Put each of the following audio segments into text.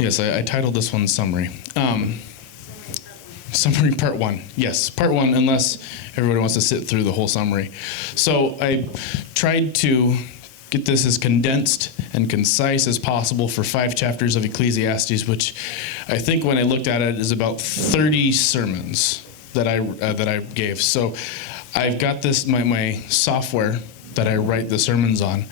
Yes, I titled this one Summary. Summary part one. Yes, part one, unless everybody wants to sit through the whole summary. So I tried to get this as condensed and concise as possible for 5 chapters of Ecclesiastes, which I think when I looked at it is about 30 sermons that I gave. So I've got this, my software that I write the sermons on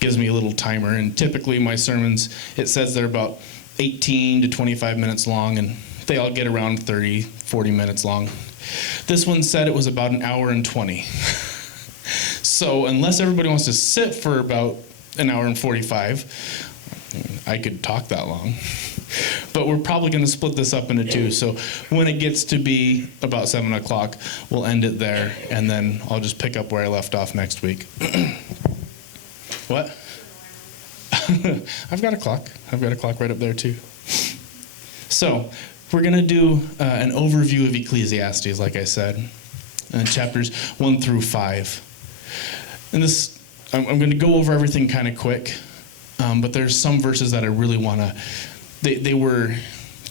gives me a little timer, and typically my sermons, it says they're about 18 to 25 minutes long, and they all get around 30, 40 minutes long. This one said it was about an hour and 20. So unless everybody wants to sit for about an hour and 45, I could talk that long. But we're probably going to split this up into 2. So when it gets to be about 7 o'clock, we'll end it there, and then I'll just pick up where I left off next week. What? I've got a clock. I've got a clock right up there too. So we're going to do an overview of Ecclesiastes, like I said, chapters 1 through 5. And this, I'm going to go over everything kind of quick, but there's some verses that I really want to, they were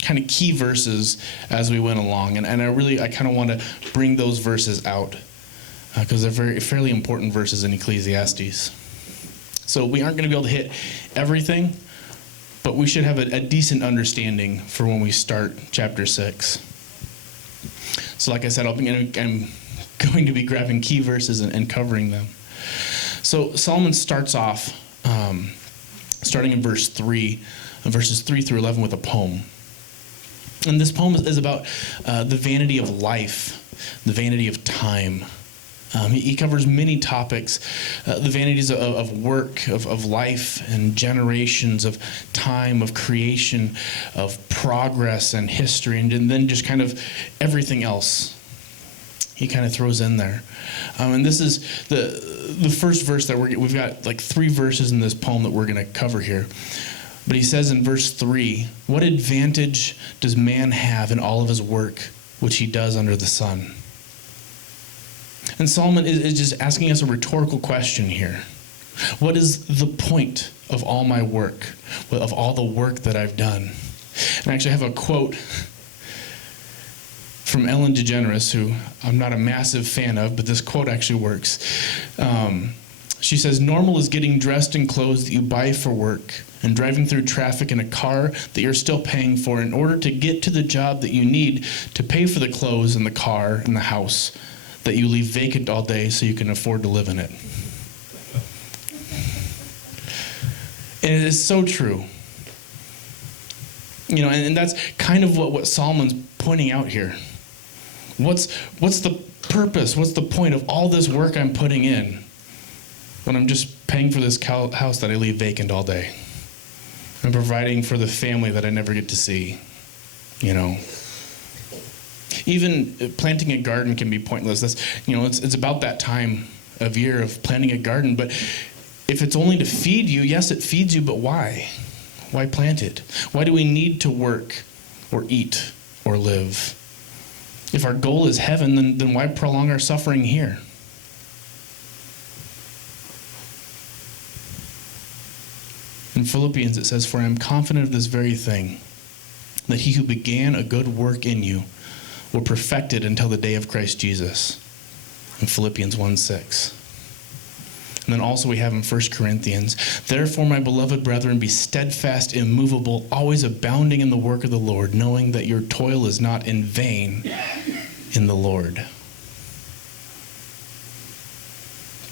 kind of key verses as we went along, and I kind of want to bring those verses out because they're fairly important verses in Ecclesiastes. So we aren't going to be able to hit everything, but we should have a decent understanding for when we start chapter 6. So like I said, I'm going to be grabbing key verses and covering them. So Solomon starts off, starting in verses 3 through 11 with a poem. And this poem is about the vanity of life, the vanity of time. He covers many topics, the vanities of work, of life and generations, of time, of creation, of progress and history, and then just kind of everything else he kind of throws in there. And this is the first verse that we've got like 3 verses in this poem that we're going to cover here. But he says in verse 3, "What advantage does man have in all of his work which he does under the sun?" And Solomon is just asking us a rhetorical question here. What is the point of all my work, of all the work that I've done? And I actually have a quote from Ellen DeGeneres, who I'm not a massive fan of, but this quote actually works. She says, "Normal is getting dressed in clothes that you buy for work and driving through traffic in a car that you're still paying for in order to get to the job that you need to pay for the clothes and the car and the house that you leave vacant all day so you can afford to live in it." And it is so true. You know, and that's kind of what Solomon's pointing out here. What's the purpose? What's the point of all this work I'm putting in when I'm just paying for this house that I leave vacant all day? I'm providing for the family that I never get to see, you know. Even planting a garden can be pointless. That's, you know, it's about that time of year of planting a garden. But if it's only to feed you, yes, it feeds you, but why? Why plant it? Why do we need to work or eat or live? If our goal is heaven, then why prolong our suffering here? In Philippians it says, "For I am confident of this very thing, that he who began a good work in you will perfect it until the day of Christ Jesus." In Philippians 1:6. And then also we have in 1 Corinthians, "Therefore, my beloved brethren, be steadfast, immovable, always abounding in the work of the Lord, knowing that your toil is not in vain in the Lord."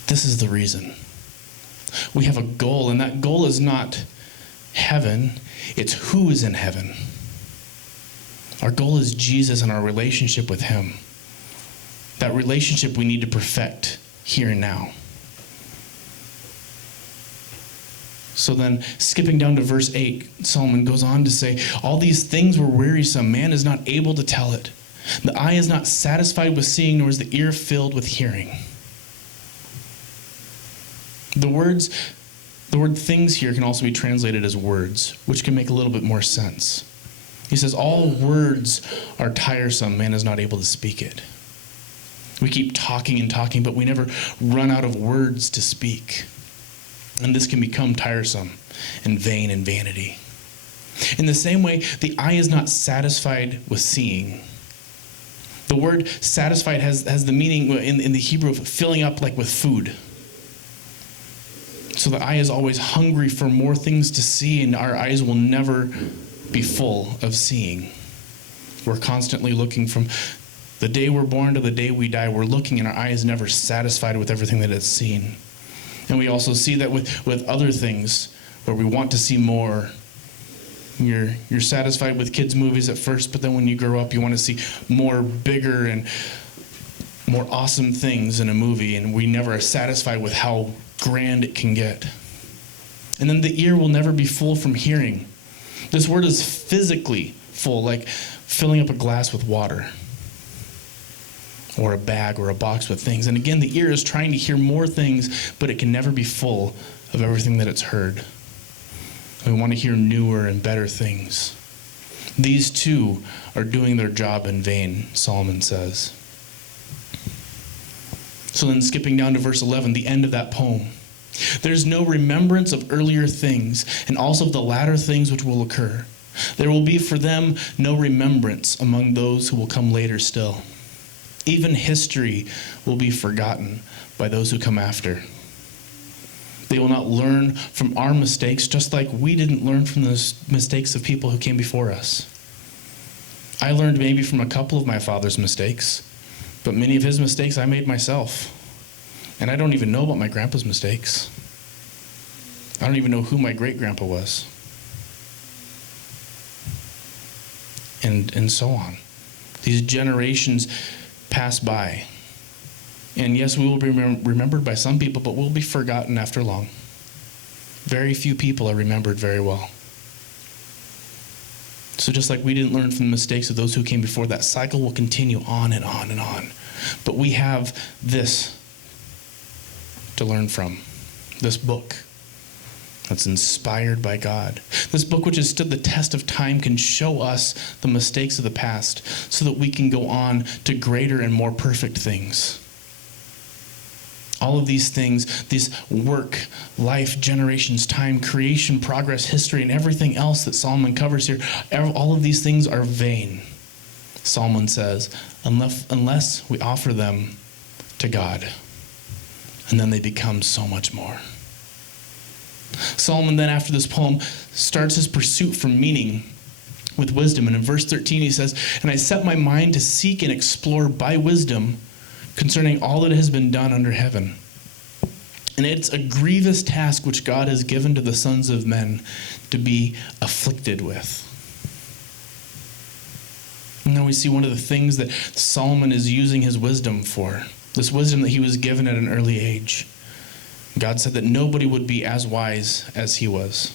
This is the reason. We have a goal, and that goal is not heaven, it's who is in heaven. Our goal is Jesus and our relationship with him. That relationship we need to perfect here and now. So then, skipping down to verse 8, Solomon goes on to say, "All these things were wearisome. Man is not able to tell it. The eye is not satisfied with seeing, nor is the ear filled with hearing." The word "things" here can also be translated as words, which can make a little bit more sense. He says, "All words are tiresome. Man is not able to speak it." We keep talking and talking, but we never run out of words to speak. And this can become tiresome and vain and vanity. In the same way, the eye is not satisfied with seeing. The word satisfied has the meaning in the Hebrew of filling up like with food. So the eye is always hungry for more things to see, and our eyes will never be full of seeing. We're constantly looking from the day we're born to the day we die. We're looking, and our eye is never satisfied with everything that it's seen. And we also see that with other things where we want to see more. You're satisfied with kids' movies at first, but then when you grow up, you want to see more, bigger, and more awesome things in a movie, and we never are satisfied with how grand it can get. And then the ear will never be full from hearing. This word is physically full, like filling up a glass with water, or a bag or a box with things. And again, the ear is trying to hear more things, but it can never be full of everything that it's heard. We want to hear newer and better things. These two are doing their job in vain, Solomon says. So then skipping down to verse 11, the end of that poem. There's no remembrance of earlier things, and also of the latter things which will occur. There will be for them no remembrance among those who will come later still. Even history will be forgotten by those who come after. They will not learn from our mistakes, just like we didn't learn from the mistakes of people who came before us. I learned maybe from a couple of my father's mistakes, but many of his mistakes I made myself. And I don't even know about my grandpa's mistakes. I don't even know who my great-grandpa was. And so on. These generations pass by. And yes, we will be remembered by some people, but we'll be forgotten after long. Very few people are remembered very well. So just like we didn't learn from the mistakes of those who came before, that cycle will continue on and on and on. But we have this to learn from. This book that's inspired by God. This book which has stood the test of time can show us the mistakes of the past so that we can go on to greater and more perfect things. All of these things, this work, life, generations, time, creation, progress, history, and everything else that Solomon covers here, all of these things are vain, Solomon says, unless we offer them to God. And then they become so much more. Solomon then, after this poem, starts his pursuit for meaning with wisdom. And in verse 13 he says, "And I set my mind to seek and explore by wisdom concerning all that has been done under heaven. And it's a grievous task which God has given to the sons of men to be afflicted with." And now we see one of the things that Solomon is using his wisdom for, this wisdom that he was given at an early age. God said that nobody would be as wise as he was.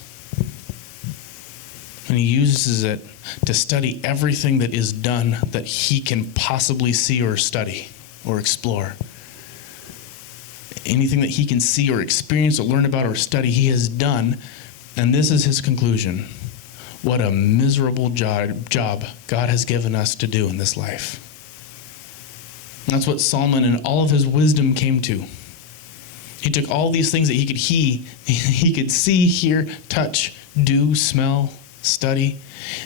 And he uses it to study everything that is done that he can possibly see or study or explore. Anything that he can see or experience or learn about or study, he has done. And this is his conclusion. What a miserable job God has given us to do in this life. And that's what Solomon in all of his wisdom came to. He took all these things that he could see, hear, touch, do, smell, study,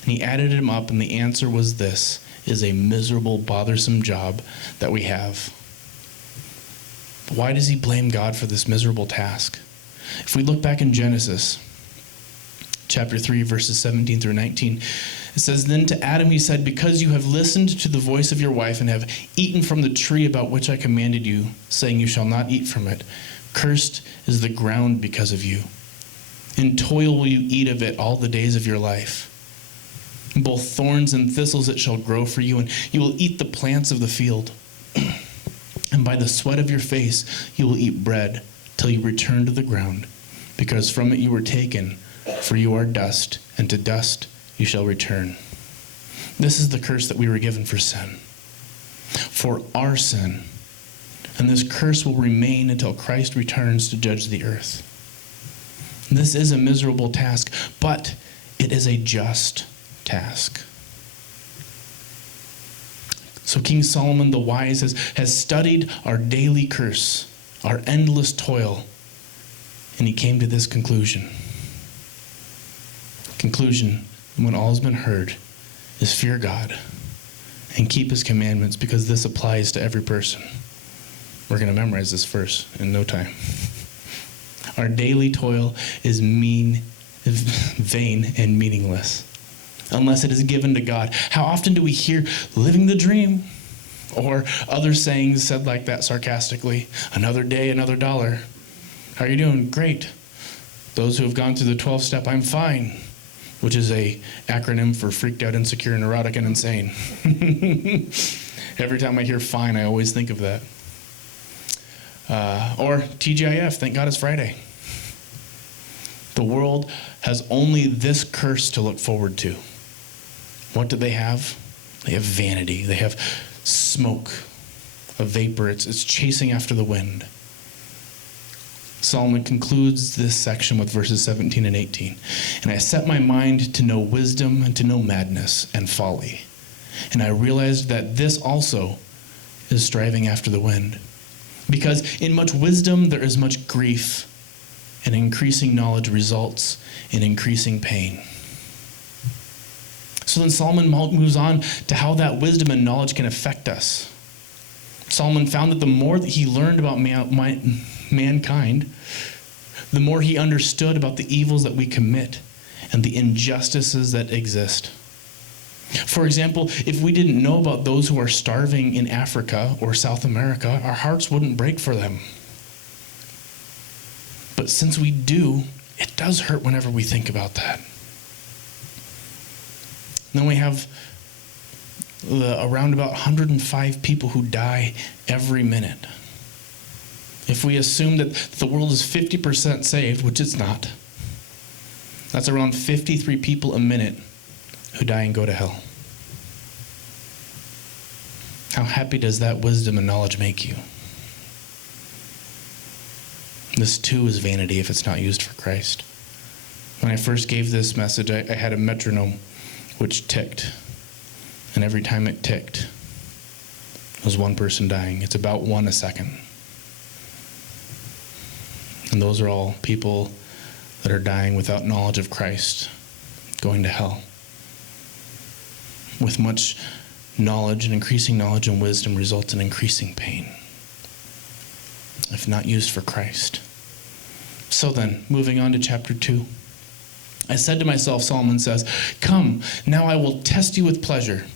and he added them up, and the answer was this is a miserable, bothersome job that we have. Why does he blame God for this miserable task? If we look back in Genesis, chapter 3, verses 17 through 19, it says, "Then to Adam he said, because you have listened to the voice of your wife and have eaten from the tree about which I commanded you, saying you shall not eat from it, cursed is the ground because of you. In toil will you eat of it all the days of your life. Both thorns and thistles it shall grow for you, and you will eat the plants of the field. And by the sweat of your face you will eat bread till you return to the ground, because from it you were taken, for you are dust, and to dust you shall return." This is the curse that we were given for sin, for our sin. And this curse will remain until Christ returns to judge the earth. This is a miserable task, but it is a just task. So King Solomon the wise has studied our daily curse, our endless toil, and he came to this conclusion. Conclusion and when all has been heard, is fear God and keep his commandments, because this applies to every person. We're going to memorize this verse in no time. Our daily toil is vain and meaningless unless it is given to God. How often do we hear living the dream? Or other sayings said like that sarcastically, another day, another dollar. How are you doing? Great. Those who have gone through the 12-step, I'm fine, which is a acronym for freaked out, insecure, neurotic, and insane. Every time I hear fine, I always think of that. Or TGIF, thank God it's Friday. The world has only this curse to look forward to. What do they have? They have vanity. They have smoke, a vapor. It's chasing after the wind. Solomon concludes this section with verses 17 and 18. And I set my mind to know wisdom and to know madness and folly. And I realized that this also is striving after the wind. Because in much wisdom there is much grief, and increasing knowledge results in increasing pain. So then Solomon moves on to how that wisdom and knowledge can affect us. Solomon found that the more that he learned about mankind, the more he understood about the evils that we commit and the injustices that exist. For example, if we didn't know about those who are starving in Africa or South America, our hearts wouldn't break for them. But since we do, it does hurt whenever we think about that. Then we have around about 105 people who die every minute. If we assume that the world is 50% saved, which it's not, that's around 53 people a minute who die and go to hell. How happy does that wisdom and knowledge make you? This too is vanity if it's not used for Christ. When I first gave this message, I had a metronome which ticked. And every time it ticked, there was one person dying. It's about one a second. And those are all people that are dying without knowledge of Christ, going to hell. With much knowledge and increasing knowledge and wisdom results in increasing pain, if not used for Christ. So then, moving on to chapter 2. I said to myself, Solomon says, come, now I will test you with pleasure.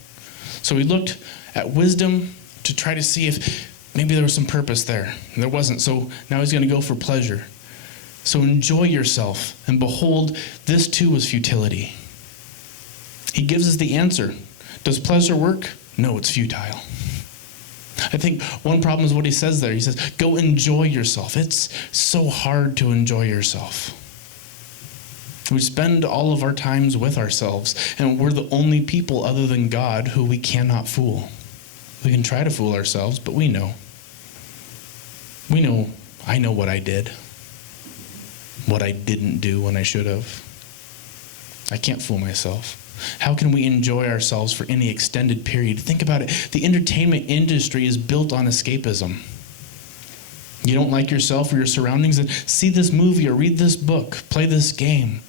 So he looked at wisdom to try to see if maybe there was some purpose there. And there wasn't, so now he's going to go for pleasure. So enjoy yourself, and behold, this too was futility. He gives us the answer. Does pleasure work? No, it's futile. I think one problem is what he says there. He says, go enjoy yourself. It's so hard to enjoy yourself. We spend all of our times with ourselves, and we're the only people other than God who we cannot fool. We can try to fool ourselves, but we know. I know what I did, what I didn't do when I should have. I can't fool myself. How can we enjoy ourselves for any extended period? Think about it. The entertainment industry is built on escapism. You don't like yourself or your surroundings, and see this movie or read this book, play this game.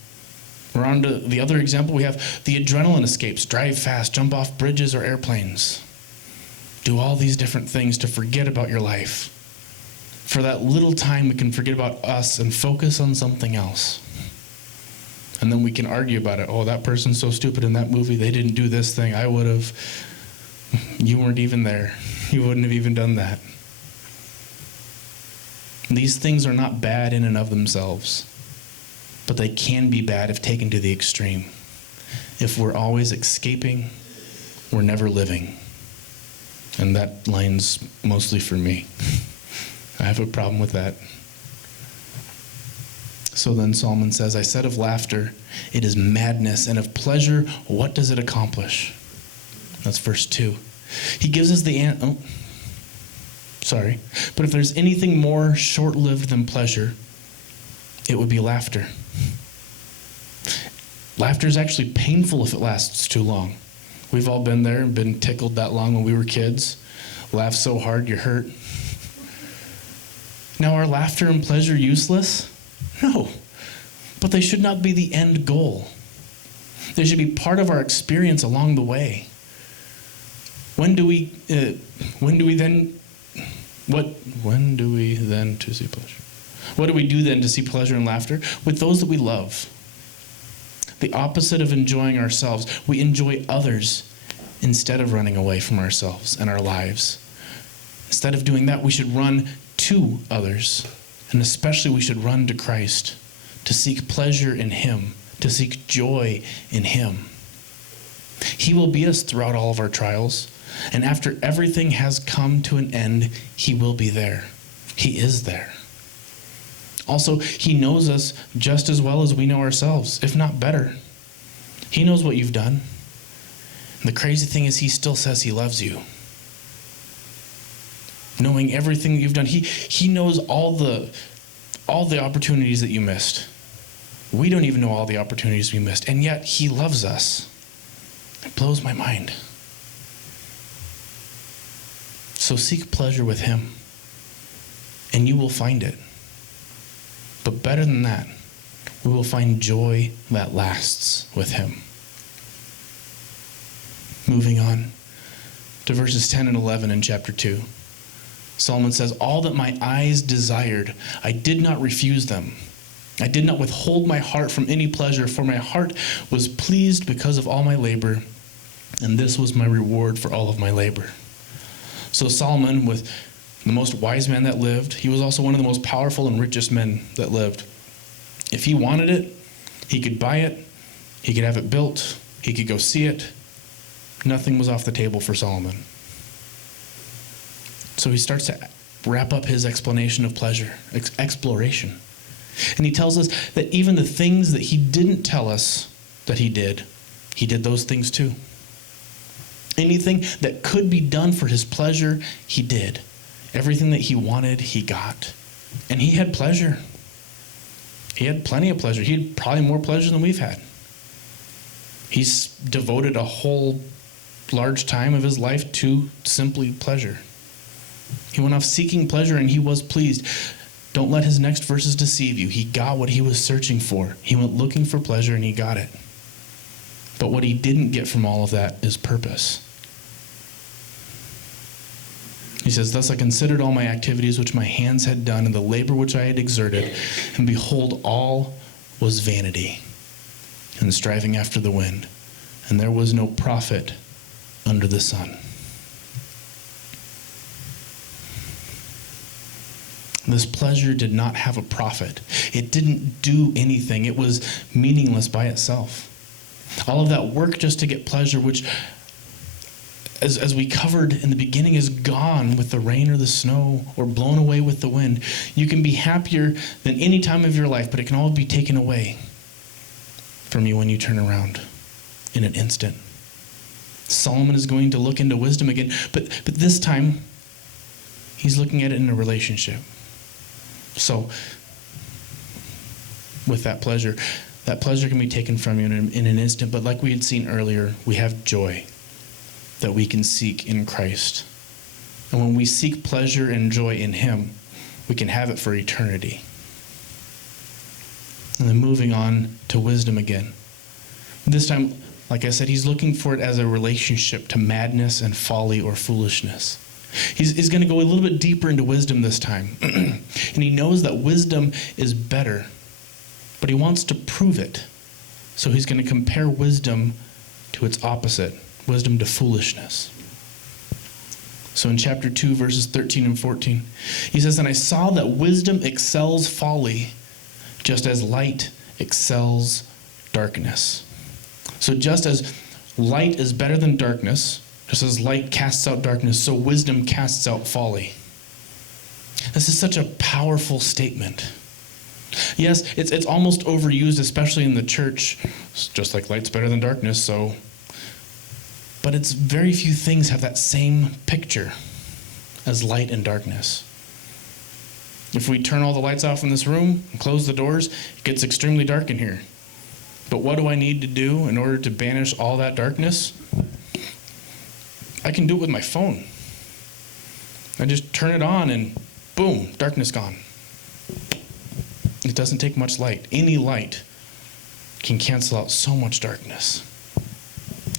We're on to the other example. We have the adrenaline escapes. Drive fast, jump off bridges or airplanes. Do all these different things to forget about your life. For that little time, we can forget about us and focus on something else. And then we can argue about it. Oh, that person's so stupid in that movie. They didn't do this thing. I would have. You weren't even there. You wouldn't have even done that. These things are not bad in and of themselves, but they can be bad if taken to the extreme. If we're always escaping, we're never living. And that line's mostly for me. I have a problem with that. So then Solomon says, I said of laughter, it is madness, and of pleasure, what does it accomplish? That's verse 2. He gives us the answer. But if there's anything more short-lived than pleasure, it would be laughter. Laughter is actually painful if it lasts too long. We've all been there and been tickled that long when we were kids. Laugh so hard you hurt. Now, are laughter and pleasure useless? No, but they should not be the end goal. They should be part of our experience along the way. When do we then to see pleasure? What do we do then to see pleasure and laughter? With those that we love. The opposite of enjoying ourselves, we enjoy others instead of running away from ourselves and our lives. Instead of doing that, we should run to others, and especially we should run to Christ to seek pleasure in Him, to seek joy in Him. He will be us throughout all of our trials, and after everything has come to an end, He will be there. He is there. Also, He knows us just as well as we know ourselves, if not better. He knows what you've done. And the crazy thing is, He still says He loves you. Knowing everything that you've done, He knows all the opportunities that you missed. We don't even know all the opportunities we missed, and yet He loves us. It blows my mind. So seek pleasure with Him, and you will find it. But better than that, we will find joy that lasts with Him. Moving on to verses 10 and 11 in chapter 2. Solomon says, "All that my eyes desired, I did not refuse them. I did not withhold my heart from any pleasure, for my heart was pleased because of all my labor, and this was my reward for all of my labor." So Solomon, with the most wise man that lived, he was also one of the most powerful and richest men that lived. If he wanted it, he could buy it, he could have it built, he could go see it. Nothing was off the table for Solomon. So he starts to wrap up his explanation of pleasure, exploration. And he tells us that even the things that he didn't tell us that he did those things too. Anything that could be done for his pleasure, he did. Everything that he wanted, he got. And he had pleasure. He had plenty of pleasure. He had probably more pleasure than we've had. He's devoted a whole large time of his life to simply pleasure. He went off seeking pleasure and he was pleased. Don't let his next verses deceive you. He got what he was searching for. He went looking for pleasure and he got it. But what he didn't get from all of that is purpose. He says, "Thus I considered all my activities which my hands had done, and the labor which I had exerted, and behold, all was vanity, and striving after the wind, and there was no profit under the sun." This pleasure did not have a profit. It didn't do anything. It was meaningless by itself. All of that work just to get pleasure, which, as we covered in the beginning, is gone with the rain or the snow or blown away with the wind. You can be happier than any time of your life, but it can all be taken away from you when you turn around in an instant. Solomon is going to look into wisdom again, but this time he's looking at it in a relationship. So with that pleasure can be taken from you in an instant, but like we had seen earlier, we have joy that we can seek in Christ. And when we seek pleasure and joy in Him, we can have it for eternity. And then moving on to wisdom again. This time, like I said, he's looking for it as a relationship to madness and folly or foolishness. He's going to go a little bit deeper into wisdom this time. And he knows that wisdom is better, but he wants to prove it. So he's going to compare wisdom to its opposite, wisdom to foolishness. So in chapter 2, verses 13 and 14, he says, "And I saw that wisdom excels folly, just as light excels darkness." So just as light is better than darkness, just as light casts out darkness, so wisdom casts out folly. This is such a powerful statement. Yes, it's almost overused, especially in the church. It's just like light's better than darkness, so. But it's very few things have that same picture as light and darkness. If we turn all the lights off in this room and close the doors, it gets extremely dark in here. But what do I need to do in order to banish all that darkness? I can do it with my phone. I just turn it on and boom, darkness gone. It doesn't take much light. Any light can cancel out so much darkness.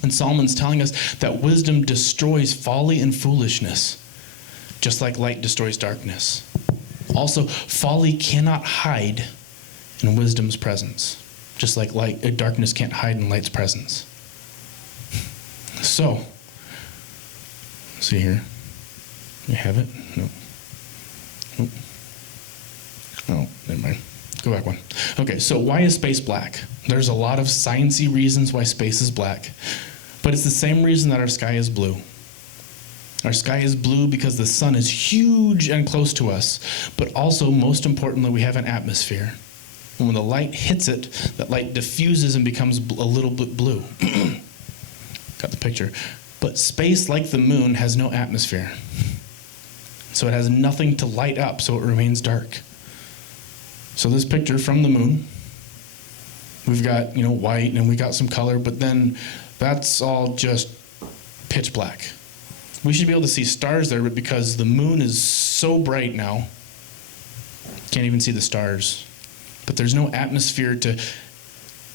And Solomon's telling us that wisdom destroys folly and foolishness, just like light destroys darkness. Also, folly cannot hide in wisdom's presence, just like darkness can't hide in light's presence. So, see here. You have it? No. Nope. Oh, never mind. Go back one. Okay, so why is space black? There's a lot of sciencey reasons why space is black, but it's the same reason that our sky is blue. Our sky is blue because the sun is huge and close to us, but also, most importantly, we have an atmosphere. And when the light hits it, that light diffuses and becomes a little bit blue. Got the picture. But space, like the moon, has no atmosphere. So it has nothing to light up, so it remains dark. So this picture from the moon, we've got, white, and we got some color, but then that's all just pitch black. We should be able to see stars there, but because the moon is so bright now, can't even see the stars. But there's no atmosphere to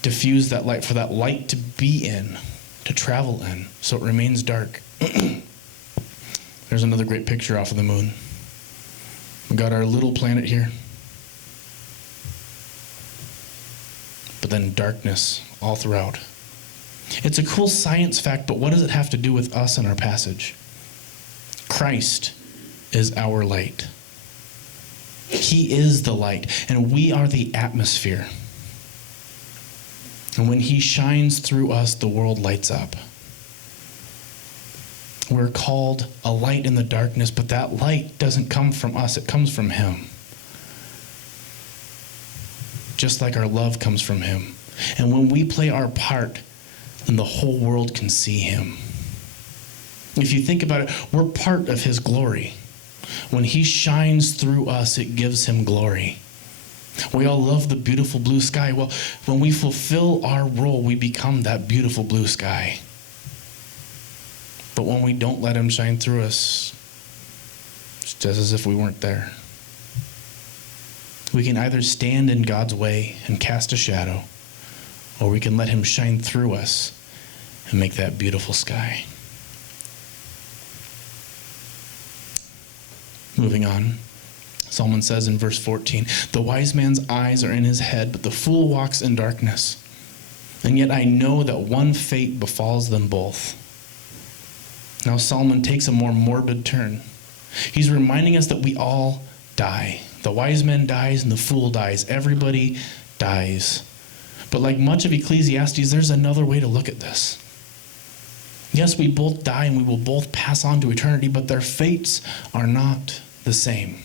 diffuse that light, for that light to be in, to travel in, so it remains dark. There's another great picture off of the moon. We got our little planet here. But then darkness all throughout. It's a cool science fact, but what does it have to do with us in our passage? Christ is our light. He is the light, and we are the atmosphere. And when he shines through us, the world lights up. We're called a light in the darkness, but that light doesn't come from us, it comes from him. Just like our love comes from him. And when we play our part, then the whole world can see him. If you think about it, we're part of his glory. When he shines through us, it gives him glory. We all love the beautiful blue sky. Well, when we fulfill our role, we become that beautiful blue sky. But when we don't let him shine through us, it's just as if we weren't there. We can either stand in God's way and cast a shadow, or we can let him shine through us and make that beautiful sky. Moving on, Solomon says in verse 14, "The wise man's eyes are in his head, but the fool walks in darkness. And yet I know that one fate befalls them both." Now Solomon takes a more morbid turn. He's reminding us that we all die. The wise man dies and the fool dies. Everybody dies. But like much of Ecclesiastes, there's another way to look at this. Yes, we both die and we will both pass on to eternity, but their fates are not the same.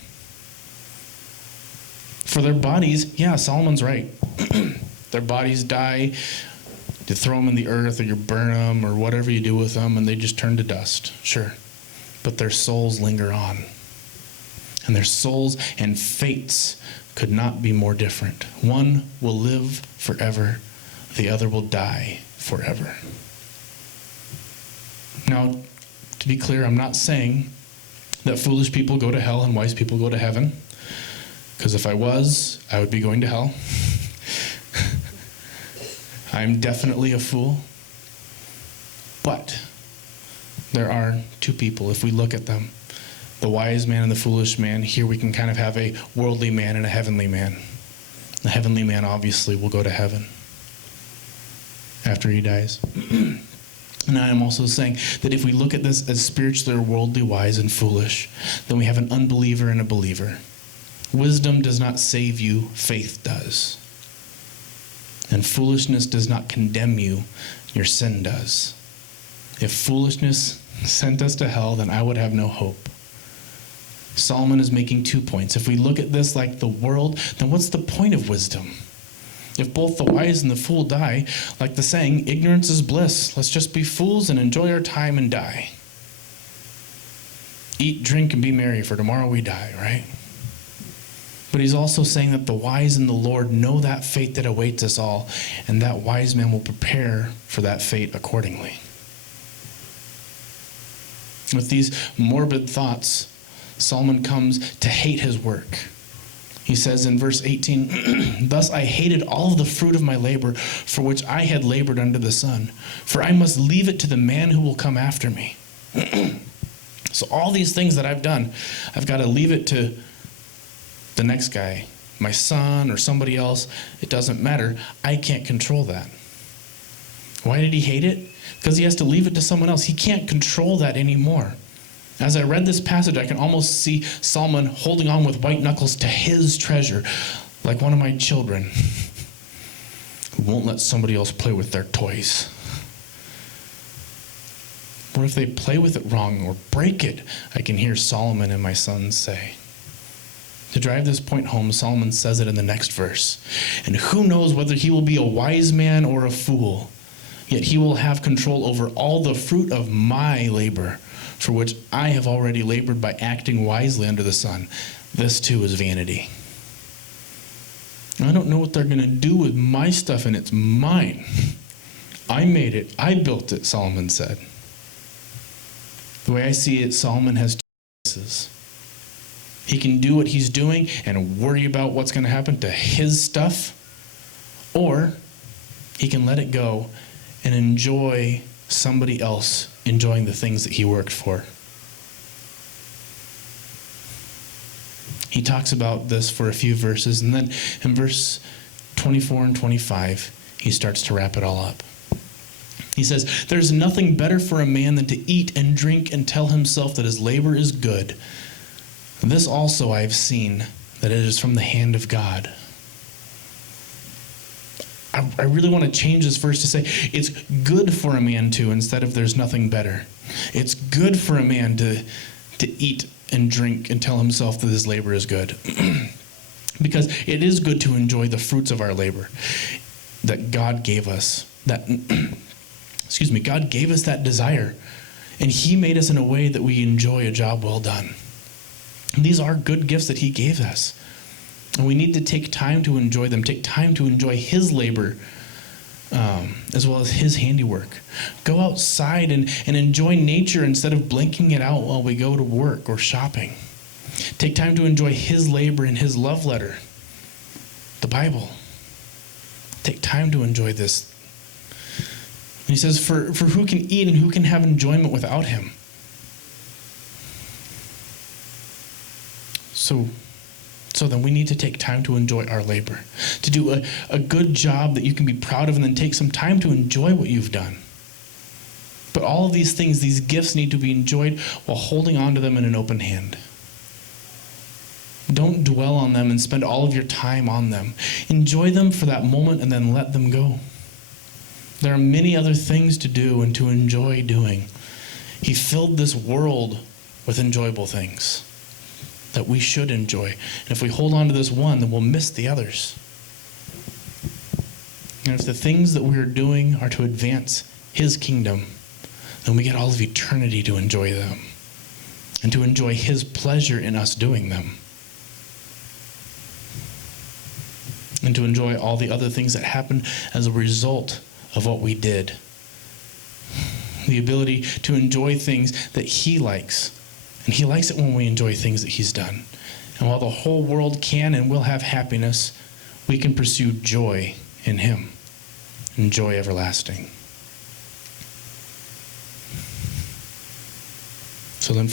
For their bodies, yeah, Solomon's right. Their bodies die. You throw them in the earth, or you burn them, or whatever you do with them, and they just turn to dust. Sure. But their souls linger on. And their souls and fates could not be more different. One will live forever. The other will die forever. Now, to be clear, I'm not saying that foolish people go to hell and wise people go to heaven. Because if I was, I would be going to hell. I'm definitely a fool. But there are two people, if we look at them, the wise man and the foolish man. Here we can kind of have a worldly man and a heavenly man. The heavenly man obviously will go to heaven after he dies. And I am also saying that if we look at this as spiritually or worldly wise and foolish, then we have an unbeliever and a believer. Wisdom does not save you, faith does. And foolishness does not condemn you, your sin does. If foolishness sent us to hell, then I would have no hope. Solomon is making 2 points. If we look at this like the world, then what's the point of wisdom? If both the wise and the fool die, like the saying, ignorance is bliss. Let's just be fools and enjoy our time and die. Eat, drink, and be merry, for tomorrow we die, right? But he's also saying that the wise and the Lord know that fate that awaits us all, and that wise man will prepare for that fate accordingly. With these morbid thoughts, Solomon comes to hate his work. He says in verse 18, "Thus I hated all of the fruit of my labor, for which I had labored under the sun. For I must leave it to the man who will come after me." So all these things that I've done, I've got to leave it to the next guy, my son or somebody else. It doesn't matter. I can't control that. Why did he hate it? Because he has to leave it to someone else. He can't control that anymore. As I read this passage, I can almost see Solomon holding on with white knuckles to his treasure, like one of my children who won't let somebody else play with their toys. What if they play with it wrong or break it? I can hear Solomon and my sons say. To drive this point home, Solomon says it in the next verse. "And who knows whether he will be a wise man or a fool? Yet he will have control over all the fruit of my labor, for which I have already labored by acting wisely under the sun. This too is vanity." I don't know what they're going to do with my stuff, and it's mine. I made it. I built it, Solomon said. The way I see it, Solomon has two choices. He can do what he's doing and worry about what's going to happen to his stuff, or he can let it go and enjoy somebody else enjoying the things that he worked for. He talks about this for a few verses, and then in verse 24 and 25, he starts to wrap it all up. He says, "There's nothing better for a man than to eat and drink and tell himself that his labor is good. This also I have seen, that it is from the hand of God." I really want to change this verse to say it's good for a man to, instead of "there's nothing better." It's good for a man to eat and drink and tell himself that his labor is good. Because it is good to enjoy the fruits of our labor that God gave us. God gave us that desire, and he made us in a way that we enjoy a job well done. These are good gifts that he gave us. And we need to take time to enjoy them, take time to enjoy his labor, as well as his handiwork. Go outside and enjoy nature instead of blinking it out while we go to work or shopping. Take time to enjoy his labor and his love letter, the Bible. Take time to enjoy this. And he says, for who can eat and who can have enjoyment without him? So then we need to take time to enjoy our labor, to do a good job that you can be proud of, and then take some time to enjoy what you've done. But all of these things, these gifts, need to be enjoyed while holding on to them in an open hand. Don't dwell on them and spend all of your time on them. Enjoy them for that moment and then let them go. There are many other things to do and to enjoy doing. He filled this world with enjoyable things that we should enjoy. And if we hold on to this one, then we'll miss the others. And if the things that we are doing are to advance his kingdom, then we get all of eternity to enjoy them and to enjoy his pleasure in us doing them. And to enjoy all the other things that happen as a result of what we did. The ability to enjoy things that he likes. And he likes it when we enjoy things that he's done. And while the whole world can and will have happiness, we can pursue joy in him. And joy everlasting. So then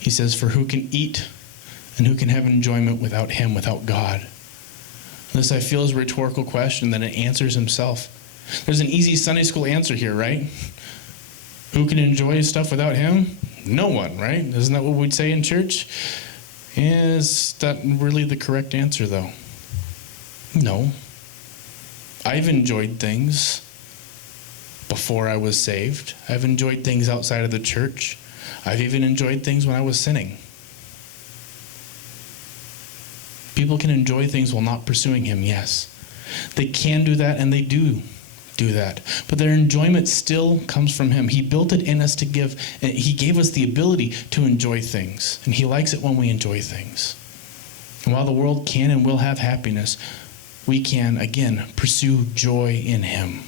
he says, for who can eat and who can have enjoyment without him, without God? This, I feel, is a rhetorical question that it answers himself. There's an easy Sunday school answer here, right? Who can enjoy stuff without him? No one, right? Isn't that what we'd say in church? Is that really the correct answer, though? No. I've enjoyed things before I was saved. I've enjoyed things outside of the church. I've even enjoyed things when I was sinning. People can enjoy things while not pursuing him, yes. They can do that, and they do that. But their enjoyment still comes from him. He built it in us to give. He gave us the ability to enjoy things. And he likes it when we enjoy things. And while the world can and will have happiness, we can, again, pursue joy in him.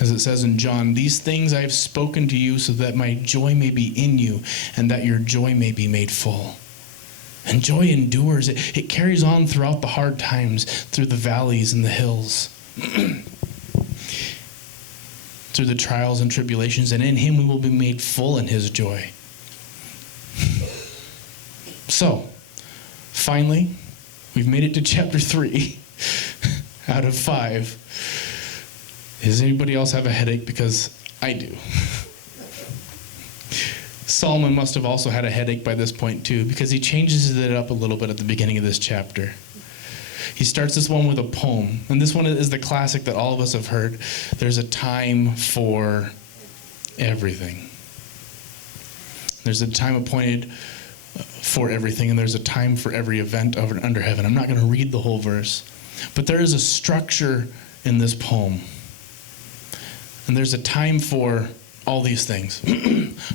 As it says in John, "These things I have spoken to you so that my joy may be in you and that your joy may be made full." And joy endures. It carries on throughout the hard times, through the valleys and the hills, through the trials and tribulations, and in him we will be made full in his joy. So, finally, we've made it to chapter 3 out of 5. Does anybody else have a headache? Because I do. Solomon must have also had a headache by this point too, because he changes it up a little bit at the beginning of this chapter. He starts this one with a poem, and this one is the classic that all of us have heard. There's a time for everything. There's a time appointed for everything, and there's a time for every event under heaven. I'm not going to read the whole verse, but there is a structure in this poem. And there's a time for all these things.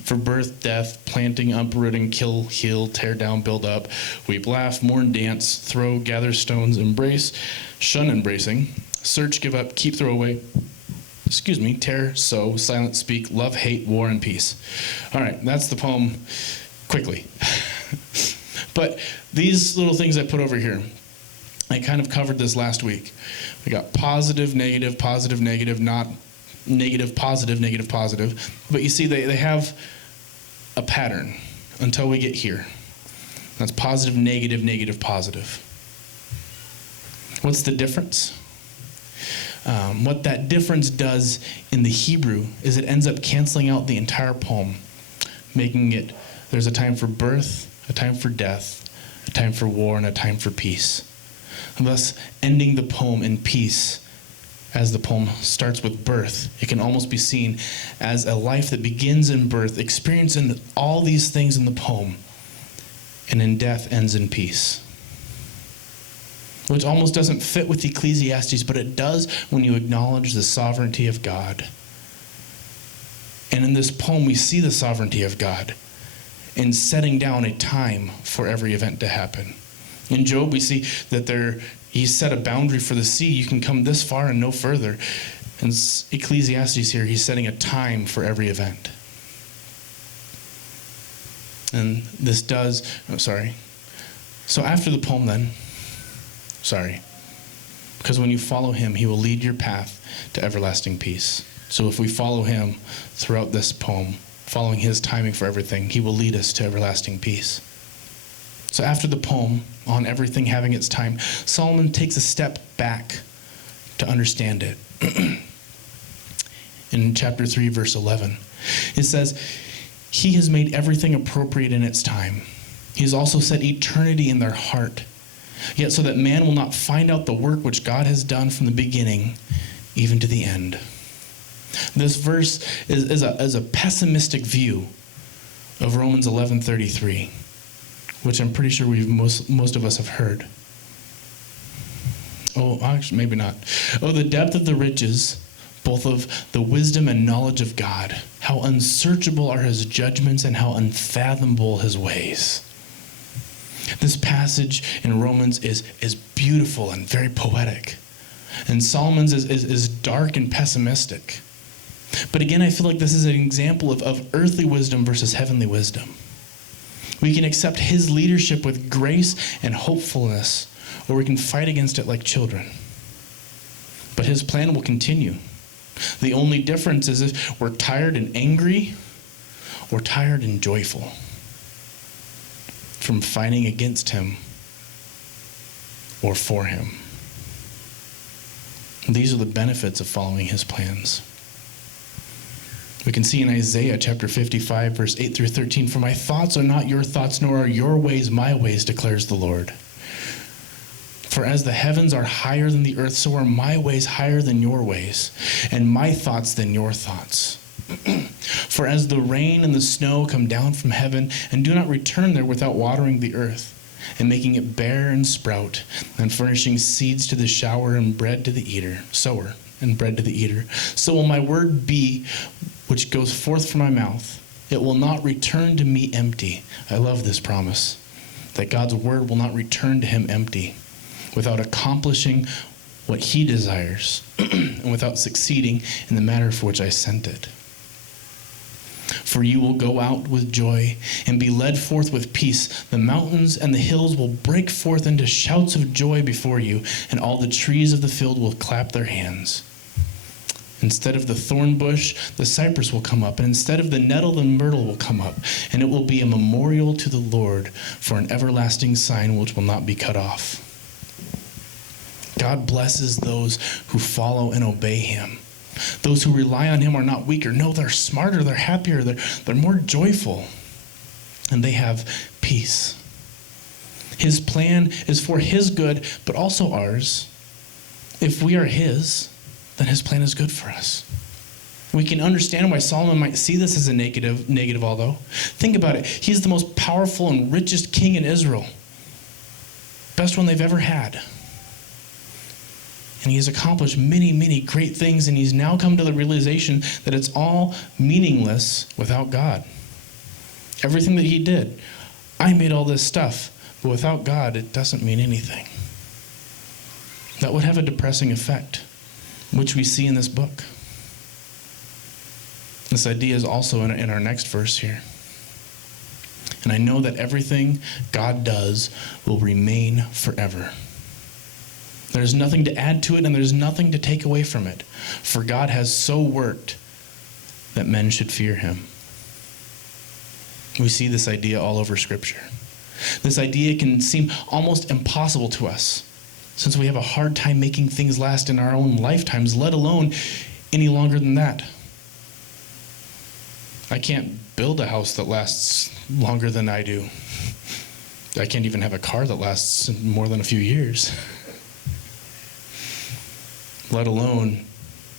For birth, death, planting, uprooting, kill, heal, tear down, build up, weep, laugh, mourn, dance, throw, gather stones, embrace, shun embracing, search, give up, keep, throw away, tear, sow, silence, speak, love, hate, war, and peace. All right, that's the poem quickly. But these little things I put over here, I kind of covered this last week. We got positive, negative, not negative, positive. But you see, they have a pattern until we get here. That's positive, negative, positive. What's the difference? What that difference does in the Hebrew is it ends up canceling out the entire poem, making it, there's a time for birth, a time for death, a time for war, and a time for peace. And thus ending the poem in peace. As the poem starts with birth, it can almost be seen as a life that begins in birth, experiencing all these things in the poem, and in death ends in peace. Which almost doesn't fit with Ecclesiastes, but it does when you acknowledge the sovereignty of God. And in this poem, we see the sovereignty of God in setting down a time for every event to happen. In Job, we see that he set a boundary for the sea. You can come this far and no further. In Ecclesiastes here, he's setting a time for every event. And this does, So after the poem then, because when you follow him, he will lead your path to everlasting peace. So if we follow him throughout this poem, following his timing for everything, he will lead us to everlasting peace. So after the poem, on everything having its time, Solomon takes a step back to understand it. In chapter 3, verse 11, it says, "He has made everything appropriate in its time. He has also set eternity in their heart, yet so that man will not find out the work which God has done from the beginning, even to the end." This verse is a pessimistic view of Romans 11:33. Which I'm pretty sure most of us have heard. Oh, actually, maybe not. "Oh, the depth of the riches, both of the wisdom and knowledge of God. How unsearchable are his judgments and how unfathomable his ways." This passage in Romans is beautiful and very poetic. And Solomon's is dark and pessimistic. But again, I feel like this is an example of earthly wisdom versus heavenly wisdom. We can accept his leadership with grace and hopefulness, or we can fight against it like children. But his plan will continue. The only difference is if we're tired and angry, or tired and joyful from fighting against him or for him. And these are the benefits of following his plans. We can see in Isaiah chapter 55, verse 8 through 13, "For my thoughts are not your thoughts, nor are your ways my ways, declares the Lord. For as the heavens are higher than the earth, so are my ways higher than your ways, and my thoughts than your thoughts. For as the rain and the snow come down from heaven, and do not return there without watering the earth, and making it bear and sprout, and furnishing seeds to the sower and bread to the eater, so will my word be which goes forth from my mouth. It will not return to me empty." I love this promise, that God's word will not return to him empty, without accomplishing what he desires, and without succeeding in the matter for which I sent it. For you will go out with joy and be led forth with peace. The mountains and the hills will break forth into shouts of joy before you, and all the trees of the field will clap their hands. Instead of the thorn bush, the cypress will come up, and instead of the nettle, the myrtle will come up, and it will be a memorial to the Lord for an everlasting sign which will not be cut off. God blesses those who follow and obey him. Those who rely on him are not weaker. No, they're smarter, they're happier, they're more joyful, and they have peace. His plan is for his good, but also ours. If we are his, then his plan is good for us. We can understand why Solomon might see this as a negative, although. Think about it. He's the most powerful and richest king in Israel. Best one they've ever had. And he has accomplished many, many great things, and he's now come to the realization that it's all meaningless without God. Everything that he did, I made all this stuff, but without God, it doesn't mean anything. That would have a depressing effect, which we see in this book. This idea is also in our next verse here. And I know that everything God does will remain forever. There's nothing to add to it, and there's nothing to take away from it. For God has so worked that men should fear him. We see this idea all over Scripture. This idea can seem almost impossible to us, since we have a hard time making things last in our own lifetimes, let alone any longer than that. I can't build a house that lasts longer than I do. I can't even have a car that lasts more than a few years, let alone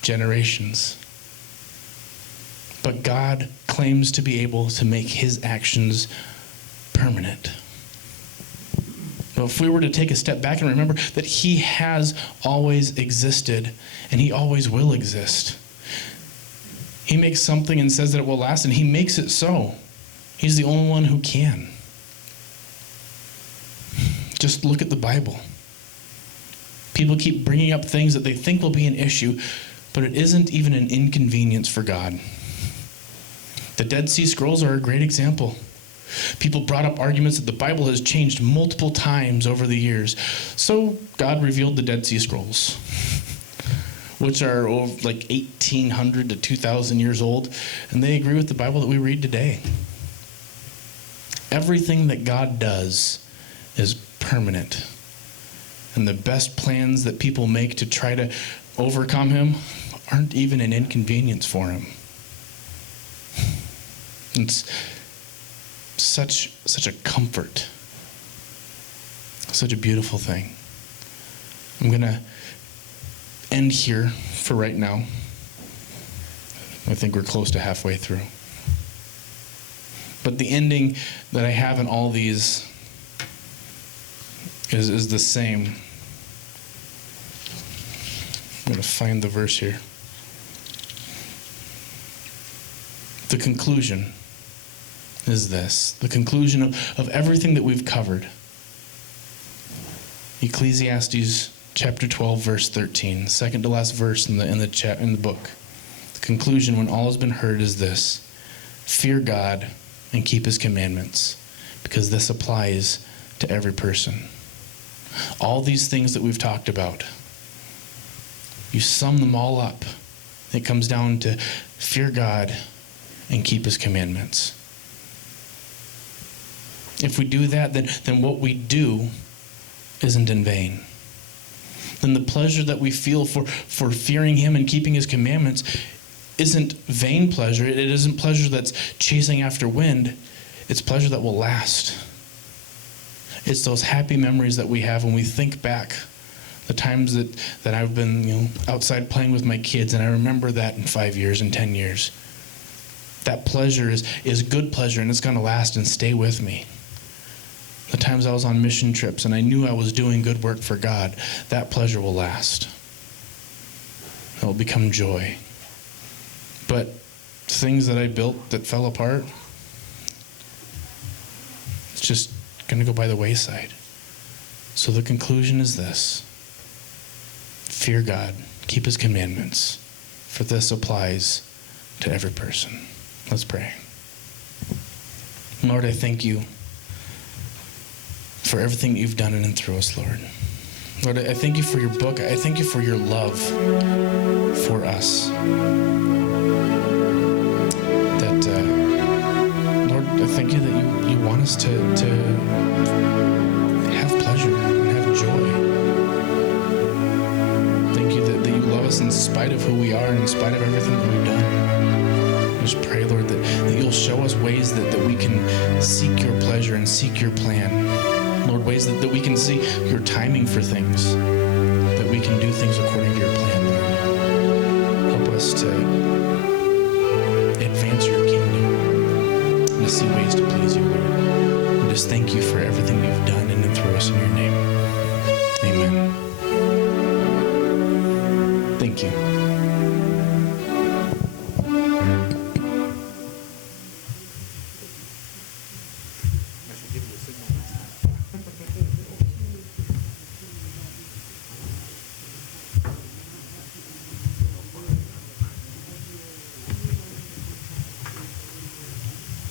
generations. But God claims to be able to make his actions permanent. But if we were to take a step back and remember that he has always existed and he always will exist. He makes something and says that it will last, and he makes it so. He's the only one who can. Just look at the Bible. People keep bringing up things that they think will be an issue, but it isn't even an inconvenience for God. The Dead Sea Scrolls are a great example. People brought up arguments that the Bible has changed multiple times over the years. So God revealed the Dead Sea Scrolls, which are like 1,800 to 2,000 years old, and they agree with the Bible that we read today. Everything that God does is permanent. And the best plans that people make to try to overcome him aren't even an inconvenience for him. It's such a comfort. Such a beautiful thing. I'm going to end here for right now. I think we're close to halfway through. But the ending that I have in all these is the same. I'm going to find the verse here. The conclusion is this. The conclusion of everything that we've covered. Ecclesiastes chapter 12, verse 13. Second to last verse in the book. The conclusion, when all has been heard, is this. Fear God and keep his commandments, because this applies to every person. All these things that we've talked about, you sum them all up. It comes down to fear God and keep his commandments. If we do that, then what we do isn't in vain. Then the pleasure that we feel for fearing him and keeping his commandments isn't vain pleasure. It isn't pleasure that's chasing after wind. It's pleasure that will last. It's those happy memories that we have when we think back. The times that I've been outside playing with my kids, and I remember that in 5 years and 10 years. That pleasure is good pleasure, and it's going to last and stay with me. The times I was on mission trips and I knew I was doing good work for God, that pleasure will last. It will become joy. But things that I built that fell apart, it's just going to go by the wayside. So the conclusion is this. fear God, keep his commandments, for this applies to every person. Let's pray. Lord, I thank you for everything you've done in and through us, Lord. Lord, I thank you for your book. I thank you for your love for us. Lord, I thank you that you want us to have pleasure and have joy. Thank you that you love us in spite of who we are and in spite of everything that we've done. I just pray, Lord, that you'll show us ways that we can seek your pleasure and seek your plan. Lord, ways that we can see your timing for things, that we can do things according to your plan.